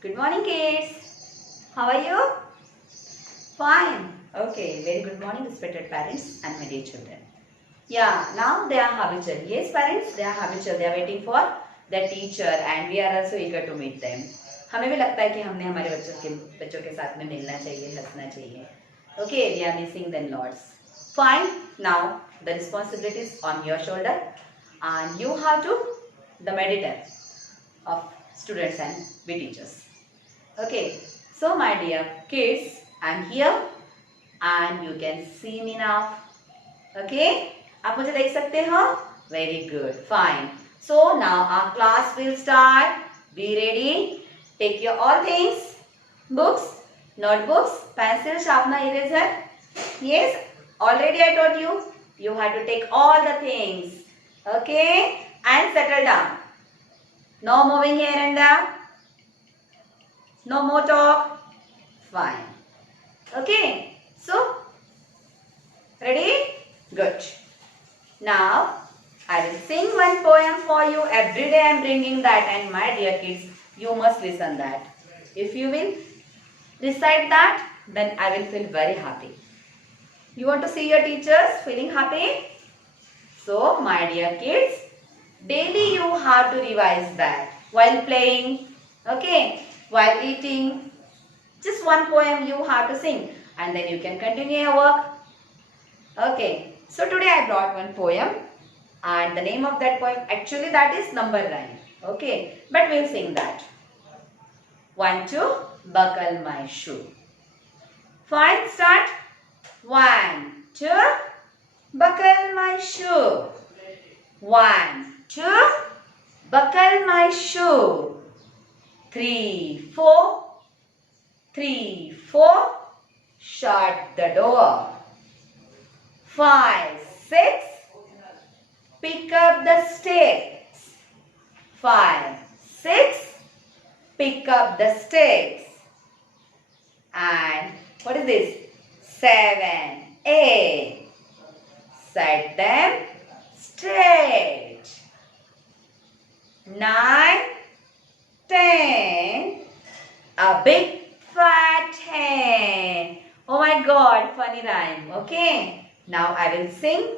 Good morning, kids. How are you? Fine. Okay. Very good morning, respected parents and my dear children. Yeah, now they are habitual. Yes, parents, they are habitual. They are waiting for their teacher and we are also eager to meet them. हमें भी लगता है कि हमने हमारे बच्चों के साथ में मिलना चाहिए, हंसना चाहिए. Okay, we are missing them lots. Fine. Now the responsibility is on your shoulder, and you have to the mediator of students and we teachers. Okay, so my dear kids, I'm here and you can see me now. Okay, आप मुझे देख सकते हो? Very good, fine. So now our class will start. Be ready. Take your all things, books, notebooks, pencil, sharpener, eraser. Yes, already I told you. You have to take all the things. Okay, and settle down. No moving here and there. No more talk. Fine. Okay. So, ready? Good. Now, I will sing one poem for you. Every day I am bringing that, and my dear kids, you must listen that. If you will recite that, then I will feel very happy. You want to see your teachers feeling happy? So, my dear kids, daily you have to revise that while playing, okay, while eating. Just one poem you have to sing and then you can continue your work. Okay, so today I brought one poem and the name of that poem, actually that is number rhyme. Okay, but we'll sing that. One, two, buckle my shoe. Fine, start. One, two, buckle my shoe. One, two, buckle my shoe. 3, 4. 3, 4, shut the door. 5, 6, pick up the sticks. 5, 6, pick up the sticks. And what is this? 7, 8, set them straight. 9, 10, a big fat hen. Oh my God, funny rhyme. Okay, now I will sing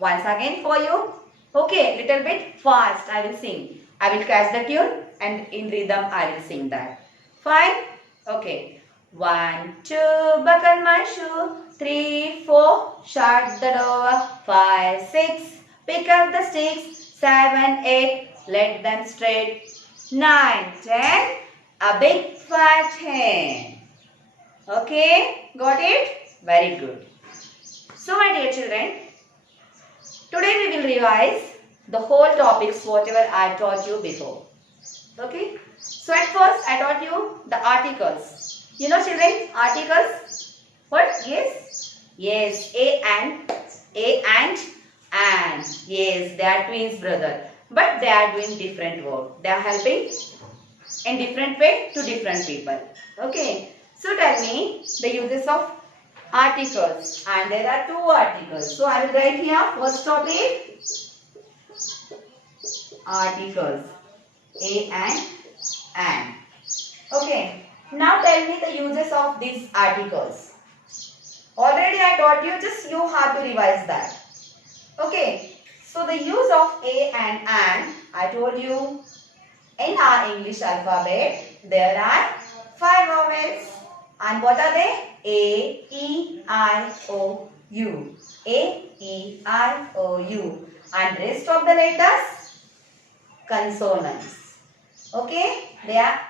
once again for you. Okay, little bit fast I will sing. I will catch the tune and in rhythm I will sing that. Fine? Okay. 1, 2, buckle my shoe. 3, 4, shut the door. 5, 6, pick up the sticks. 7, 8, let them straight. 9, 10, a big fat hen. Okay, got it? Very good. So my dear children, today we will revise the whole topics whatever I taught you before. Okay, so at first I taught you the articles. You know children, articles? What? Yes? Yes, A and, and. Yes, they are twins brother. But they are doing different work. They are helping in different way to different people. Okay, so tell me the uses of articles, and there are 2 articles. So I will write here first topic, articles, A and. Okay, now tell me the uses of these articles. Already I taught you, just you have to revise that. Okay, so the use of A and I told you. In our English alphabet, there are 5 vowels. And what are they? A, E, I, O, U. A, E, I, O, U. And rest of the letters? Consonants. Okay? There are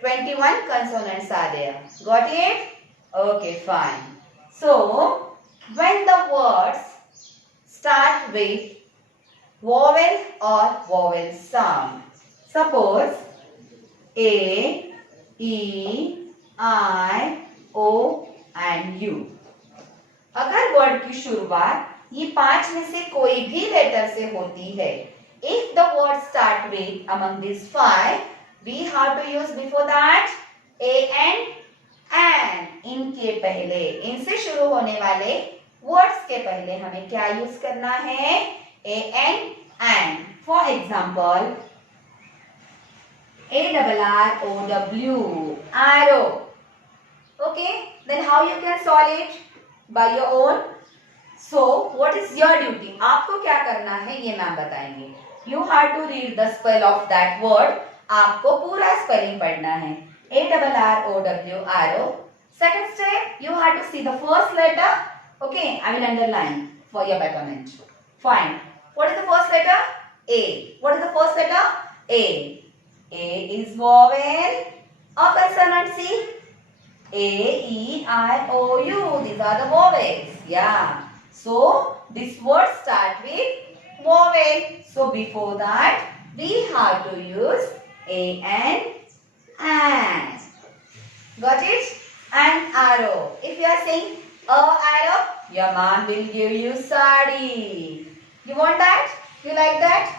21 consonants are there. Got it? Okay, fine. So, when the words start with vowel or vowel sound, suppose A, E, I, O and U. अगर word की शुरुआत ये 5 में से कोई भी letter से होती है, if the word start with among these 5, we have to use before that A and. इनके पहले, इनसे शुरू होने वाले वर्ड्स के पहले हमें क्या यूज करना है? A and. For example, ARROW, arrow. Okay, then how you can solve it? By your own. So, what is your duty? आपको क्या करना है ये मैम बताएंगे. You have to read the spell of that word. आपको पूरा spelling पढ़ना है. ARROW, arrow. Second step, you have to see the first letter. Okay, I will underline for your betterment. Fine. What is the first letter? A. What is the first letter? A. A is vowel or consonant. See? A-E-I-O-U. These are the vowels. Yeah. So, this word start with vowel. So, before that, we have to use A-N. Got it? An arrow. If you are saying a arrow, your mom will give you sari. You want that? You like that?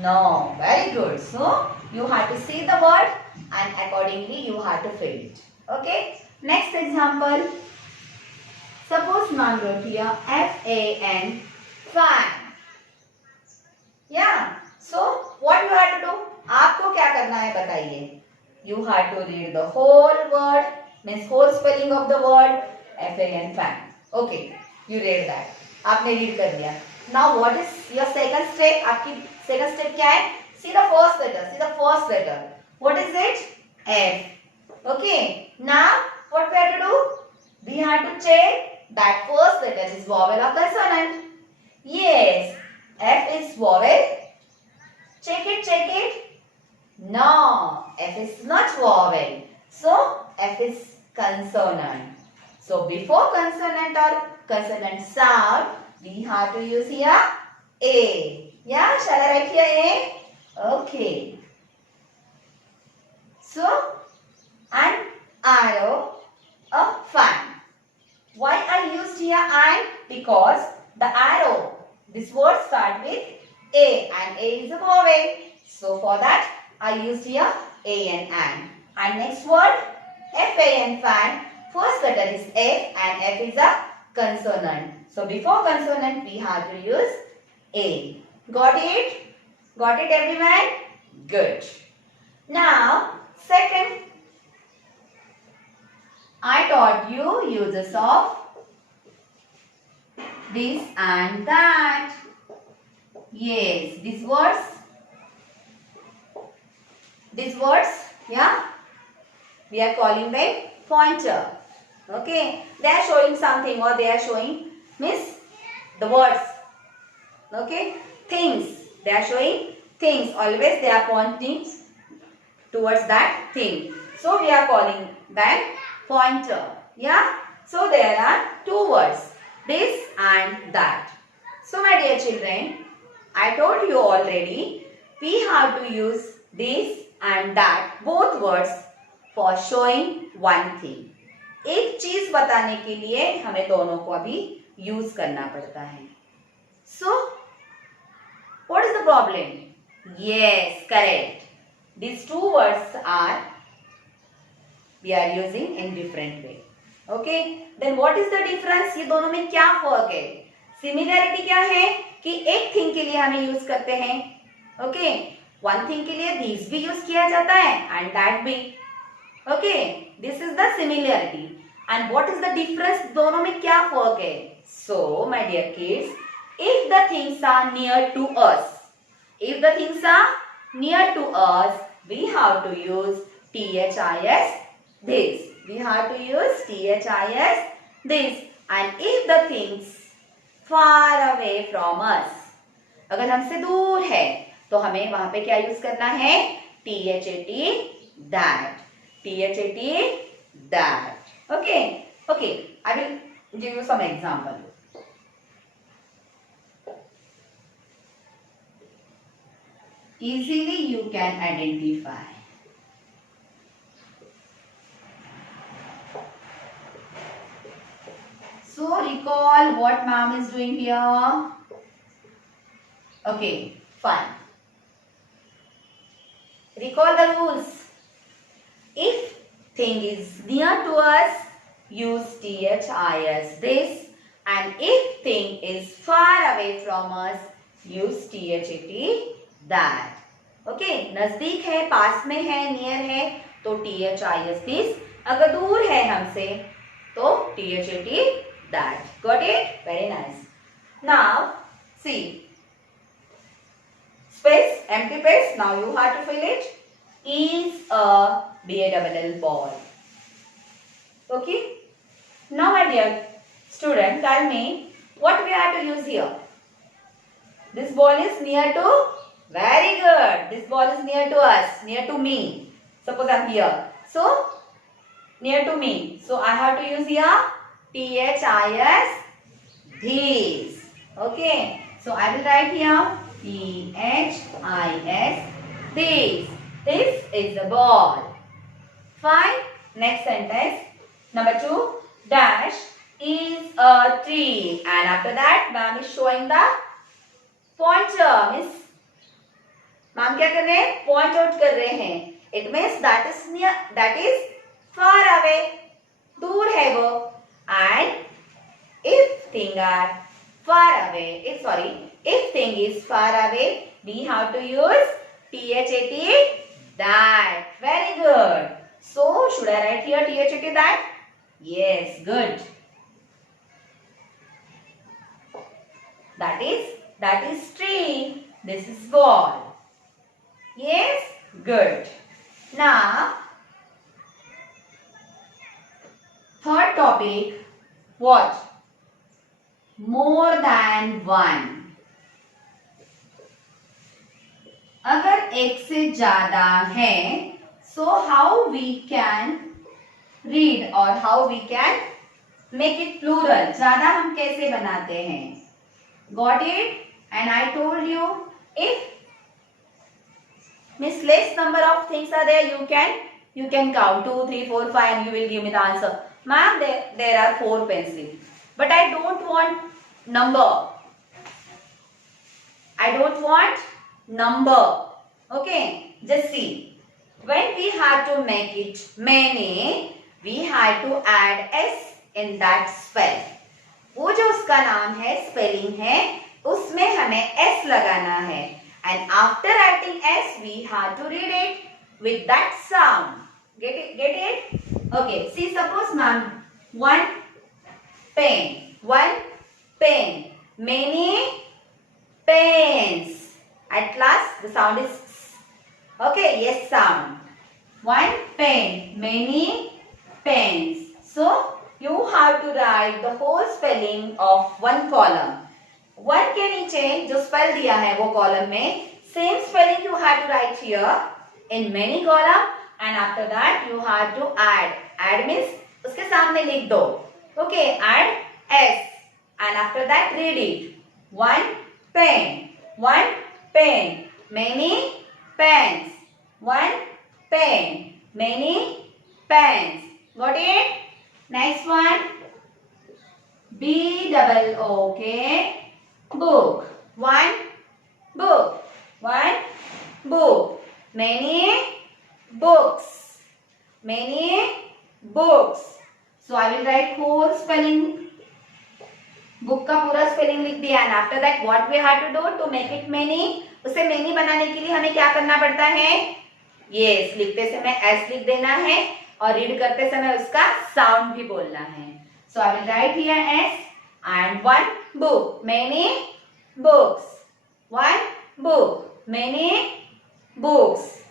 No. Very good. So, you have to see the word and accordingly you have to fill it. Okay? Next example. Suppose mom wrote here F-A-N, fan. Yeah. So, what you have to do? आपको क्या करना है बताइए. You have to read the whole word, means whole spelling of the word F-A-N, fan. Okay, you read that. आपने read कर दिया. Now what is your second step? आपकी second step क्या है? See the first letter. See the first letter. What is it? F. Okay. Now what we have to do? We have to check that first letter is vowel or consonant. Yes. F is vowel. Check it. Check it. No. F is not vowel. So F is consonant. So before consonant or consonant sound, we have to use here A. Yeah, shall I write here A? Okay. So, an arrow, a fan. Why I used here an? Because the arrow, this word start with A and A is a vowel. So for that, I used here A and an. And next word, F-A-N, fan. First letter is F and F is a consonant. So before consonant we have to use A. Got it? Got it everyone? Good. Now second, I taught you uses of this and that. Yes, these words, yeah, we are calling them pointer. Okay, they are showing something or they are showing means the words. Okay, things. They are showing things. Always they are pointing towards that thing. So we are calling them pointer. Yeah. So there are two words, this and that. So my dear children, I told you already, we have to use this and that both words for showing one thing. एक चीज बताने के लिए हमें दोनों को अभी use करना पड़ता है. So, what is the problem? Yes, correct. These two words are we are using in different way. Okay. Then what is the difference? ये दोनों में क्या फर्क है? Similarity क्या है कि एक thing के लिए हमें यूज करते हैं. Okay. One thing के लिए this भी यूज किया जाता है and that भी. Okay. This is the similarity. And what is the difference? दोनों में क्या फर्क है? So, my dear kids, if the things are near to us, we have to use THIS this. We have to use THIS this. And if the things far away from us, अगर हमसे दूर है तो हमें वहां पे क्या use करना है? THAT that. THAT that. Okay. Okay. I will give you some example. Easily you can identify. So recall what ma'am is doing here. Okay, fine. Recall the rules. If thing is near to us, use THIS this, and if thing is far away from us, use THAT that. Okay, नजदीक है, पास में है, near है तो THIS this, अगर दूर है हमसे तो THAT that. Got it? Very nice. Now see, space, empty space, now you have to fill it. Is a BALL ball. Okay, now my dear student, tell me what we have to use here. This ball is near to, very good, this ball is near to us, near to me. Suppose I am here, so near to me, so I have to use here THIS these. Okay, so I will write here THIS these. This is the ball. Fine. Next sentence, number 2, dash is a tree, and after that ma'am is showing the pointer. Miss, ma'am क्या कर रहे हैं? Point out कर रहे हैं. It means that is near, that is far away, दूर है वो. And if thing are far away, if sorry, if thing is far away, we have to use THAT that. Very good. So should I write here THAT that? Yes, good. That is tree. This is ball. Yes, good. Now, third topic, what? More than one. अगर एक से ज्यादा है, so how we can read or how we can make it plural. ज्यादा हम कैसे बनाते हैं? Got it? And I told you, if means less number of things are there, you can count 2, 3, 4, 5 and you will give me the answer. Ma'am, there are 4 pencils, but I don't want number. I don't want number. Okay, just see. When we had to make it many, we had to add S in that spell. वो जो उसका नाम है, spelling है, उसमें हमें S लगाना है. And after adding S, we have to read it with that sound. Get it? Get it? Okay. See, suppose ma'am, one pen, many pens. At last, the sound is S. Okay. Yes, sound. One pen, many pens. So you have to write the whole spelling of one column. One के नीचे जो spell दिया है वो column में, same spelling you have to write here in many column. And after that you have to add means उसके सामने लिख दो. Okay, add S and after that read it. One pen, many pens. One pen, many pens. Got it? Next one, BOOK, book. One book. Many books. So I will write whole spelling. Book का पूरा spelling लिख दिया. And after that what we have to do to make it many? उसे many बनाने के लिए हमें क्या करना पड़ता है? Yes, लिखते समय S लिख देना है और रीड करते समय उसका साउंड भी बोलना है. So I will write here S and one book, many books. One book, many books.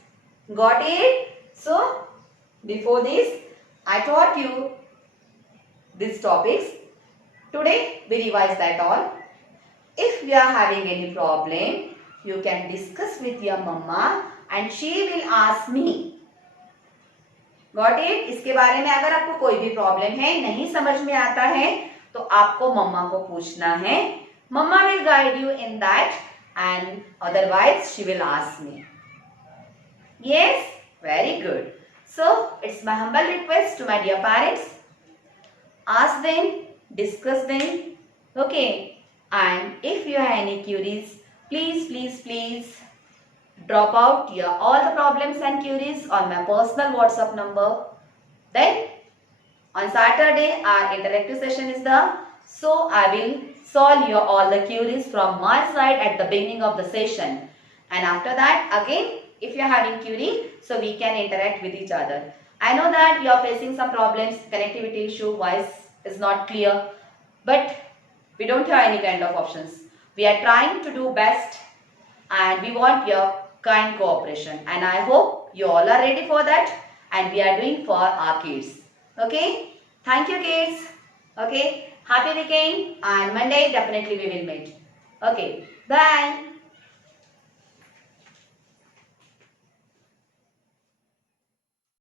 Got it? So before this I taught you these topics. Today we revise that all. If you are having any problem, you can discuss with your mama and she will ask me. Got it? इसके बारे में अगर आपको कोई भी problem है, नहीं समझ में आता है, तो आपको मम्मा को पूछना है. मम्मा will guide you in that and otherwise she will ask me. Yes? Very good. So, it's my humble request to my dear parents. Ask them, discuss them. Okay? And if you have any queries, please drop out your all the problems and queries on my personal WhatsApp number. Then on Saturday our interactive session is there, so I will solve your all the queries from my side at the beginning of the session, and after that again if you're having query, so we can interact with each other. I know that you are facing some problems, connectivity issue, voice is not clear, but we don't have any kind of options. We are trying to do best and we want your kind cooperation, and I hope you all are ready for that, and we are doing for our kids. Okay, thank you kids. Okay, happy weekend, and Monday definitely we will meet. Okay, bye.